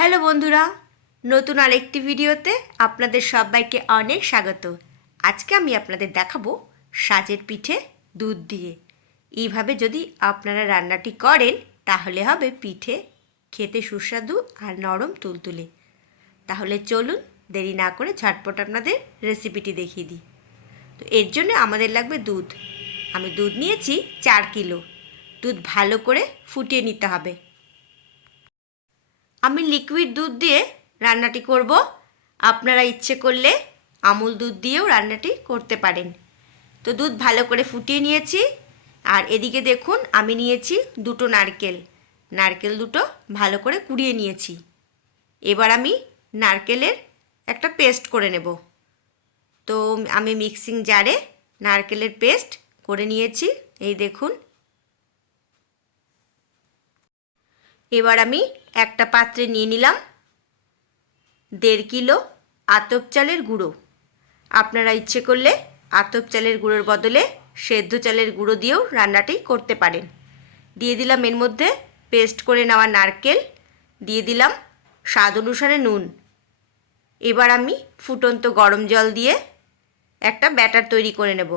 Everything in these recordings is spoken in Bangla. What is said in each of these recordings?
হ্যালো বন্ধুরা, নতুন আরেকটি ভিডিওতে আপনাদের সবাইকে অনেক স্বাগত। আজকে আমি আপনাদের দেখাবো সাজের পিঠে দুধ দিয়ে। এইভাবে যদি আপনারা রান্নাটি করেন তাহলে হবে পিঠে খেতে সুস্বাদু আর নরম তুলতুলে। তাহলে চলুন দেরি না করে ঝটপট আপনাদের রেসিপিটি দেখিয়ে দিই। তো এর জন্য আমাদের লাগবে দুধ। আমি দুধ নিয়েছি 4 কিলো। দুধ ভালো করে ফুটিয়ে নিতে হবে। আমি লিকুইড দুধ দিয়ে রান্নাটি করব। আপনারা ইচ্ছে করলে আমুল দুধ দিয়েও রান্নাটি করতে পারেন। তো দুধ ভালো করে ফুটিয়ে নিয়েছি। আর এদিকে দেখুন আমি নিয়েছি দুটো নারকেল। নারকেল দুটো ভালো করে কুড়িয়ে নিয়েছি। এবার আমি নারকেলের একটা পেস্ট করে নেব। তো আমি মিক্সিং জারে নারকেলের পেস্ট করে নিয়েছি, এই দেখুন। এবার আমি একটা পাত্রে নিয়ে নিলাম 1.5 কিলো আতপ চালের গুঁড়ো। আপনারা ইচ্ছে করলে আতপ চালের গুঁড়োর বদলে সেদ্ধ চালের গুঁড়ো দিয়েও রান্নাটি করতে পারেন। দিয়ে দিলাম এর মধ্যে পেস্ট করে নেওয়া নারকেল, দিয়ে দিলাম স্বাদ অনুসারে নুন। এবার আমি ফুটন্ত গরম জল দিয়ে একটা ব্যাটার তৈরি করে নেব।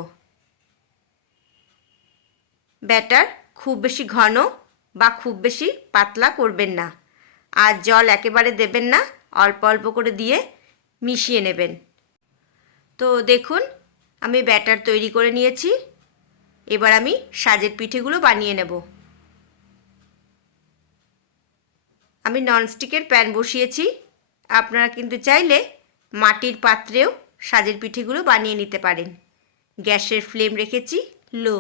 ব্যাটার খুব বেশি ঘন বা খুব বেশি পাতলা করবেন না, আর জল একেবারে দেবেন না, অল্প অল্প করে দিয়ে মিশিয়ে নেবেন। তো দেখুন আমি ব্যাটার তৈরি করে নিয়েছি। এবার আমি সাজের পিঠেগুলো বানিয়ে নেব। আমি ননস্টিকের প্যান বসিয়েছি। আপনারা কিন্তু চাইলে মাটির পাত্রেও সাজের পিঠেগুলো বানিয়ে নিতে পারেন। গ্যাসের ফ্লেম রেখেছি লো।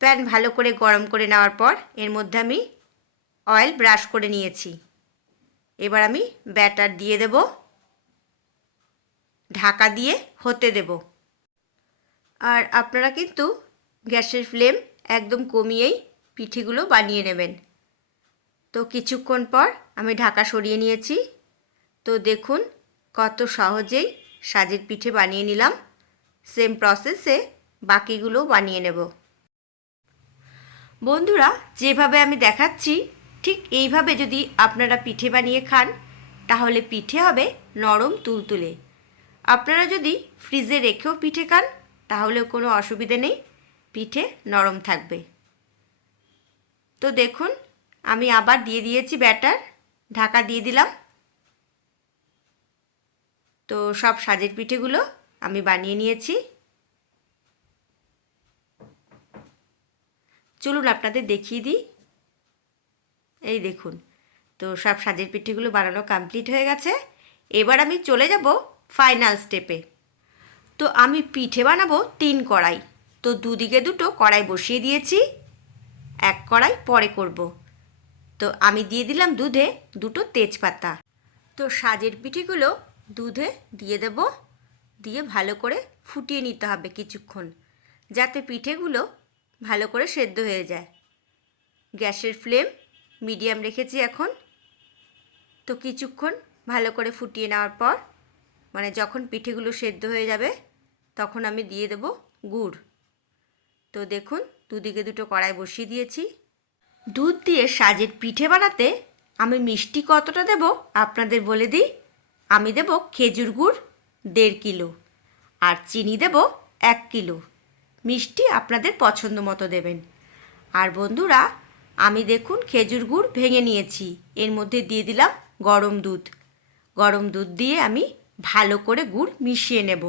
প্যান ভালো করে গরম করে নেওয়ার পর এর মধ্যে আমি অয়েল ব্রাশ করে নিয়েছি। এবার আমি ব্যাটার দিয়ে দেব, ঢাকা দিয়ে হতে দেব। আর আপনারা কিন্তু গ্যাসের ফ্লেম একদম কমিয়েই পিঠেগুলো বানিয়ে নেবেন। তো কিছুক্ষণ পর আমি ঢাকা সরিয়ে নিয়েছি। তো দেখুন কত সহজেই সাজের পিঠে বানিয়ে নিলাম। সেম প্রসেসে বাকিগুলোও বানিয়ে নেব। বন্ধুরা, যেভাবে আমি দেখাচ্ছি ঠিক এইভাবে যদি আপনারা পিঠে বানিয়ে খান তাহলে পিঠে হবে নরম তুলতুলে। আপনারা যদি ফ্রিজে রেখেও পিঠে খান তাহলেও কোনো অসুবিধে নেই, পিঠে নরম থাকবে। তো দেখুন আমি আবার দিয়ে দিয়েছি ব্যাটার, ঢাকা দিয়ে দিলাম। তো সব সাজের পিঠেগুলো আমি বানিয়ে নিয়েছি। চলুন আপনাদের দেখিয়ে দিই। এই দেখুন, তো সব সাজের পিঠেগুলো বানানো কমপ্লিট হয়ে গেছে। এবার আমি চলে যাব ফাইনাল স্টেপে। তো আমি পিঠে বানাবো 3 কড়াই। তো দুদিকে দুটো কড়াই বসিয়ে দিয়েছি, এক কড়াই পরে করব। তো আমি দিয়ে দিলাম দুধে 2টো তেজপাতা। তো সাজের পিঠেগুলো দুধে দিয়ে দেব, দিয়ে ভালো করে ফুটিয়ে নিতে হবে কিছুক্ষণ, যাতে পিঠেগুলো ভালো করে সেদ্ধ হয়ে যায়। গ্যাসের ফ্লেম মিডিয়াম রেখেছি এখন। তো কিছুক্ষণ ভালো করে ফুটিয়ে নেওয়ার পর মানে যখন পিঠেগুলো সেদ্ধ হয়ে যাবে তখন আমি দিয়ে দেব গুড়। তো দেখুন দুদিকে দুটো কড়াই বসিয়ে দিয়েছি। দুধ দিয়ে সাজের পিঠে বানাতে আমি মিষ্টি কতটা দেব আপনাদের বলে দিই। আমি দেব খেজুর গুড় 1.5 কিলো আর চিনি দেব 1 কিলো। মিষ্টি আপনাদের পছন্দ মতো দেবেন। আর বন্ধুরা, আমি দেখুন খেজুর গুড় ভেঙে নিয়েছি, এর মধ্যে দিয়ে দিলাম গরম দুধ। গরম দুধ দিয়ে আমি ভালো করে গুড় মিশিয়ে নেব।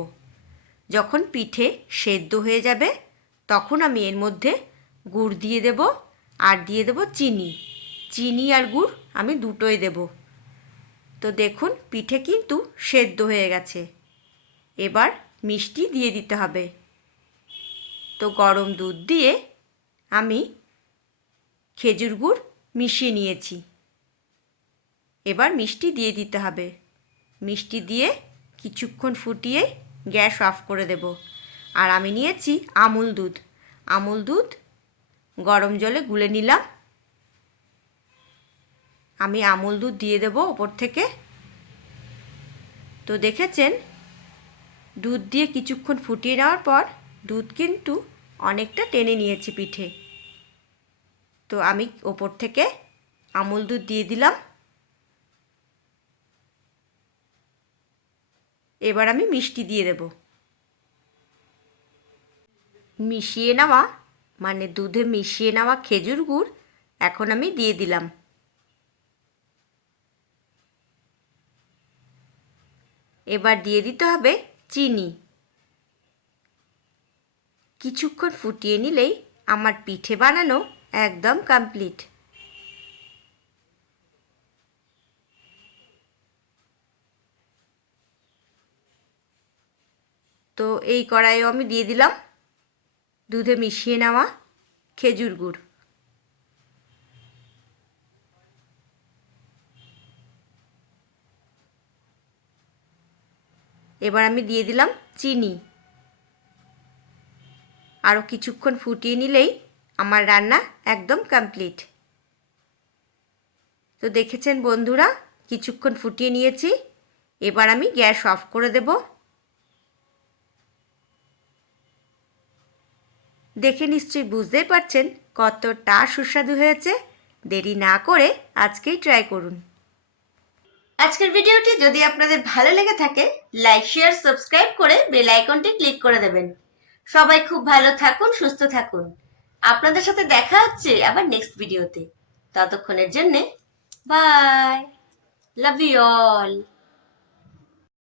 যখন পিঠে সেদ্ধ হয়ে যাবে তখন আমি এর মধ্যে গুড় দিয়ে দেব, আর দিয়ে দেব চিনি। চিনি আর গুড় আমি দুটোই দেব। তো দেখুন পিঠে কিন্তু সেদ্ধ হয়ে গেছে। এবার মিষ্টি দিয়ে দিতে হবে। তো গরম দুধ দিয়ে আমি খেজুর গুড় মিশিয়ে নিয়েছি। এবার মিষ্টি দিয়ে দিতে হবে। মিষ্টি দিয়ে কিছুক্ষণ ফুটিয়ে গ্যাস অফ করে দেব। আর আমি নিয়েছি আমুল দুধ। আমুল দুধ গরম জলে গুলে নিলাম। আমি আমুল দুধ দিয়ে দেব ওপর থেকে। তো দেখেছেন দুধ দিয়ে কিছুক্ষণ ফুটিয়ে নেওয়ার পর দুধ কিন্তু অনেকটা টেনে নিয়েছে পিঠে। তো আমি ওপর থেকে আমুল দুধ দিয়ে দিলাম। এবার আমি মিষ্টি দিয়ে দেব। মিশিয়ে নেওয়া মানে দুধে মিশিয়ে নেওয়া খেজুর গুড় এখন আমি দিয়ে দিলাম। এবার দিয়ে দিতে হবে চিনি। কিছুক্ষণ ফুটিয়ে নিলেই আমার পিঠে বানানো একদম কমপ্লিট। তো এই কড়াইও আমি দিয়ে দিলাম দুধে মিশিয়ে নেওয়া খেজুর গুড়। এবার আমি দিয়ে দিলাম চিনি। আরও কিছুক্ষণ ফুটিয়ে নিলেই আমার রান্না একদম কমপ্লিট। তো দেখেছেন বন্ধুরা, কিছুক্ষণ ফুটিয়ে নিয়েছি। এবার আমি গ্যাস অফ করে দেব। দেখে নিশ্চয়ই বুঝতেই পারছেন কতটা সুস্বাদু হয়েছে। দেরি না করে আজকেই ট্রাই করুন। আজকের ভিডিওটি যদি আপনাদের ভালো লেগে থাকে লাইক শেয়ার সাবস্ক্রাইব করে বেল আইকনটি ক্লিক করে দেবেন। সবাই খুব ভালো থাকুন, সুস্থ থাকুন। আপনাদের সাথে দেখা হচ্ছে আবার নেক্সট ভিডিওতে। ততক্ষণের জন্যে বাই, লাভ ইউ অল।